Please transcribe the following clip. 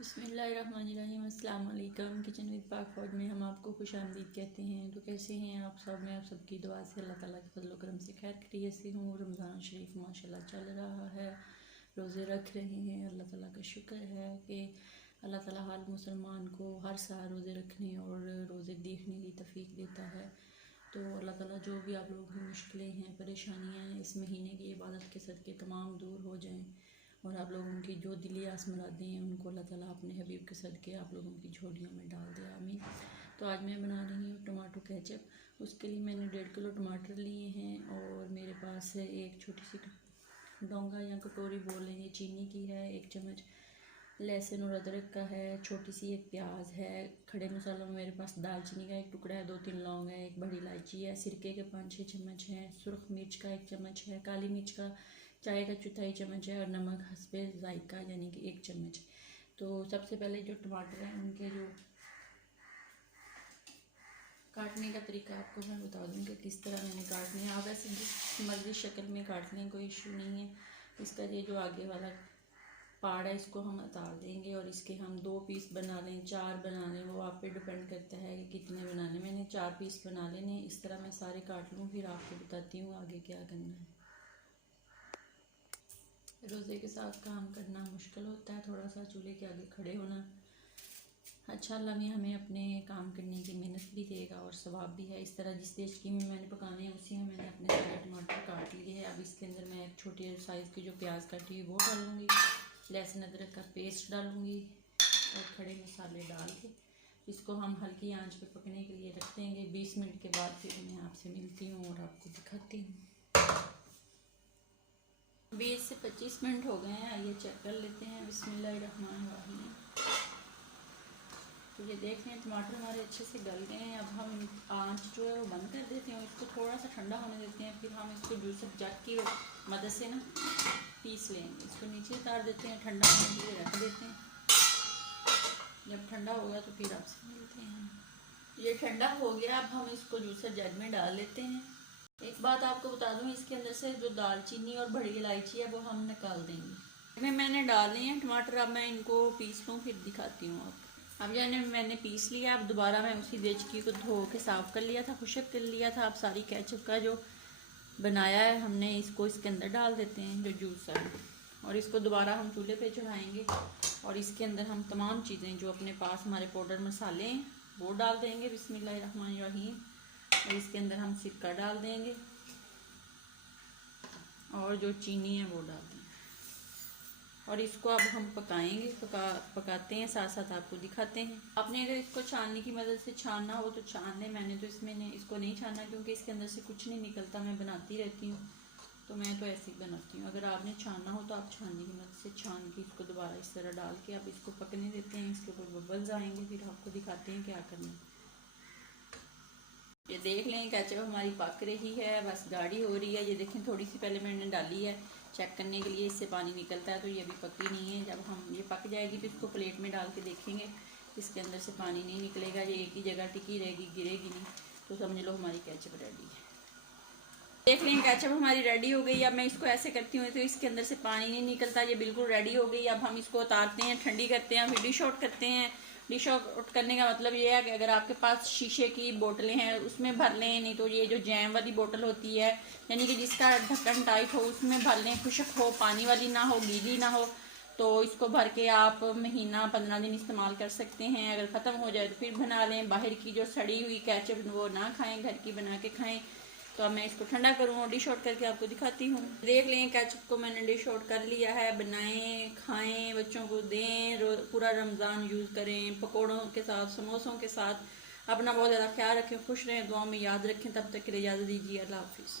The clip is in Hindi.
बिस्मिल्लाहिर्रहमानिर्रहीम। अस्सलाम वालेकुम। किचन विद पाक फौज में हम आपको खुश आमदीद कहते हैं। तो कैसे हैं आप सब? मैं आप सबकी दुआ से अल्लाह ताला के फजल करम से खैर खैरियत से हूँ। रमज़ान शरीफ माशाल्लाह चल रहा है, रोज़े रख रहे हैं। अल्लाह ताला का शुक्र है कि अल्लाह ताला हर मुसलमान को हर साल रोज़े रखने और रोज़े देखने की तौफीक देता है। तो अल्लाह ताला जो भी आप लोगों की मुश्किलें हैं, परेशानियाँ हैं, इस महीने की इबादत के सदक़े तमाम दूर हो जाएं और आप लोगों की जो दिली आस मुरादें हैं उनको अल्लाह ताला अपने हबीब के सदक़े आप लोगों की झोलियों में डाल दे, आमीन। तो आज मैं बना रही हूँ टमाटो केचप। उसके लिए मैंने 1.5 किलो टमाटर लिए हैं और मेरे पास है एक छोटी सी डोंगा या कटोरी बोल लेंगे चीनी की है, 1 चम्मच लहसुन और अदरक का है, छोटी सी एक प्याज है। खड़े मसालों में मेरे पास दालचीनी का 1 टुकड़ा है, 2-3 लौंग है, 1 बड़ी इलायची है, सिरके के 5-6 चम्मच हैं, सुरख मिर्च का 1 चम्मच है, काली मिर्च का चाय का 1/4 चम्मच है और नमक हस्बे जायका यानी कि 1 चम्मच। तो सबसे पहले जो टमाटर हैं उनके जो काटने का तरीका आपको मैं बता दूँ कि किस तरह मैंने काटने हैं। आप ऐसे जिस मर्जी शक्ल में काट लें, कोई इशू नहीं है। इसका ये जो आगे वाला पार्ट है इसको हम उतार देंगे और इसके हम 2 पीस बना लें, 4 बना लें, वो आप पे डिपेंड करता है कि कितने बनाने। मैंने 4 पीस बना लेने। इस तरह मैं सारे काट लूँ, फिर आपको बताती हूँ आगे क्या करना है। रोज़े के साथ काम करना मुश्किल होता है, थोड़ा सा चूल्हे के आगे खड़े होना। अच्छा अल्लाह में हमें अपने काम करने की मेहनत भी देगा और सवाब भी है। इस तरह जिस देचकी में मैंने पकाने हैं उसी में मैंने अपने सारे टमाटर काट लिए हैं। अब इसके अंदर मैं एक छोटे साइज़ की जो प्याज काटी है वो डालूँगी, लहसुन अदरक का पेस्ट डालूँगी और खड़े मसाले डाल के इसको हम हल्की आंच पे पकने के लिए रख देंगे। 20 मिनट के बाद फिर मैं आपसे मिलती हूँ और आपको दिखाती हूँ। 20 से 25 मिनट हो गए हैं, आइए चेक कर लेते हैं। बिस्मिल्लाहिर्रहमानिर्रहीम। तो ये देख लें टमाटर हमारे अच्छे से गल गए हैं। अब हम आंच जो है वो बंद कर देते हैं, इसको थोड़ा सा ठंडा होने देते हैं। फिर हम इसको जूसर जग की मदद से ना पीस लेंगे। इसको नीचे उतार देते हैं, ठंडा होने के लिए रख देते हैं। जब ठंडा होगा तो फिर आपसे मिलते हैं। ये ठंडा हो गया, अब हम इसको जूसर जग में डाल लेते हैं। एक बात आपको बता दूं, इसके अंदर से जो दालचीनी और बड़ी इलायची है वो हम निकाल देंगे। इसमें मैंने डाले हैं टमाटर, अब मैं इनको पीस लूँ फिर दिखाती हूँ आपको। अब यानी मैंने पीस लिया। अब दोबारा मैं उसी देचकी को धो के साफ़ कर लिया था, खुशक कर लिया था। अब सारी केचप का जो बनाया है हमने इसको इसके अंदर डाल देते हैं जो जूस है, और इसको दोबारा हम चूल्हे पे चढ़ाएंगे और इसके अंदर हम तमाम चीज़ें जो अपने पास हमारे पाउडर मसाले हैं वो डाल देंगे। बिस्मिल्लाहिर्रहमानिर्रहीम। और इसके अंदर हम सिरका डाल देंगे और जो चीनी है वो डाल देंगे और इसको अब हम पकाएंगे। पकाते हैं, साथ साथ आपको दिखाते हैं। आपने अगर इसको छानने की मदद से छानना हो तो छान लें। मैंने तो इसमें इसको नहीं छाना क्योंकि इसके अंदर से कुछ नहीं निकलता, मैं बनाती रहती हूँ तो मैं तो ऐसे ही बनाती हूँ। अगर आपने छानना हो तो आप छानने की मदद से छान के इसको दोबारा इस तरह डाल के अब इसको पकने देते हैं। इसके ऊपर बबल्स आएंगे, फिर आपको दिखाते हैं क्या करना है। ये देख लें केचप हमारी पक रही है, बस गाढ़ी हो रही है। ये देखें थोड़ी सी पहले मैंने डाली है चेक करने के लिए, इससे पानी निकलता है तो ये अभी पकी नहीं है। जब हम ये पक जाएगी तो इसको प्लेट में डाल के देखेंगे, इसके अंदर से पानी नहीं निकलेगा, ये एक ही जगह टिकी रहेगी, गिरेगी नहीं। तो समझ लो हमारी केचप रेडी है। देख लें केचप हमारी रेडी हो गई। अब मैं इसको ऐसे करती हूँ तो इसके अंदर से पानी नहीं निकलता, ये बिल्कुल रेडी हो गई। अब हम इसको उतारते हैं, ठंडी करते हैं, फिर डिश आउट करते हैं। डिश आउट करने का मतलब ये है कि अगर आपके पास शीशे की बोतलें हैं उसमें भर लें, नहीं तो ये जो जैम वाली बोतल होती है यानी कि जिसका ढक्कन टाइट हो उसमें भर लें, खुश्क हो, पानी वाली ना हो, गीली ना हो। तो इसको भर के आप महीना 15 दिन इस्तेमाल कर सकते हैं। अगर ख़त्म हो जाए तो फिर बना लें। बाहर की जो सड़ी हुई केचप वो ना खाएं, घर की बना के खाएं। तो अब मैं इसको ठंडा करूँ और डिश आउट करके आपको दिखाती हूँ। देख लें केचप को मैंने डिश आउट कर लिया है। बनाएं, खाएं, बच्चों को दें, पूरा रमज़ान यूज़ करें पकौड़ों के साथ, समोसों के साथ। अपना बहुत ज़्यादा ख्याल रखें, खुश रहें, दुआ में याद रखें। तब तक के लिए इजाज़त दीजिए। अल्लाह हाफिज़।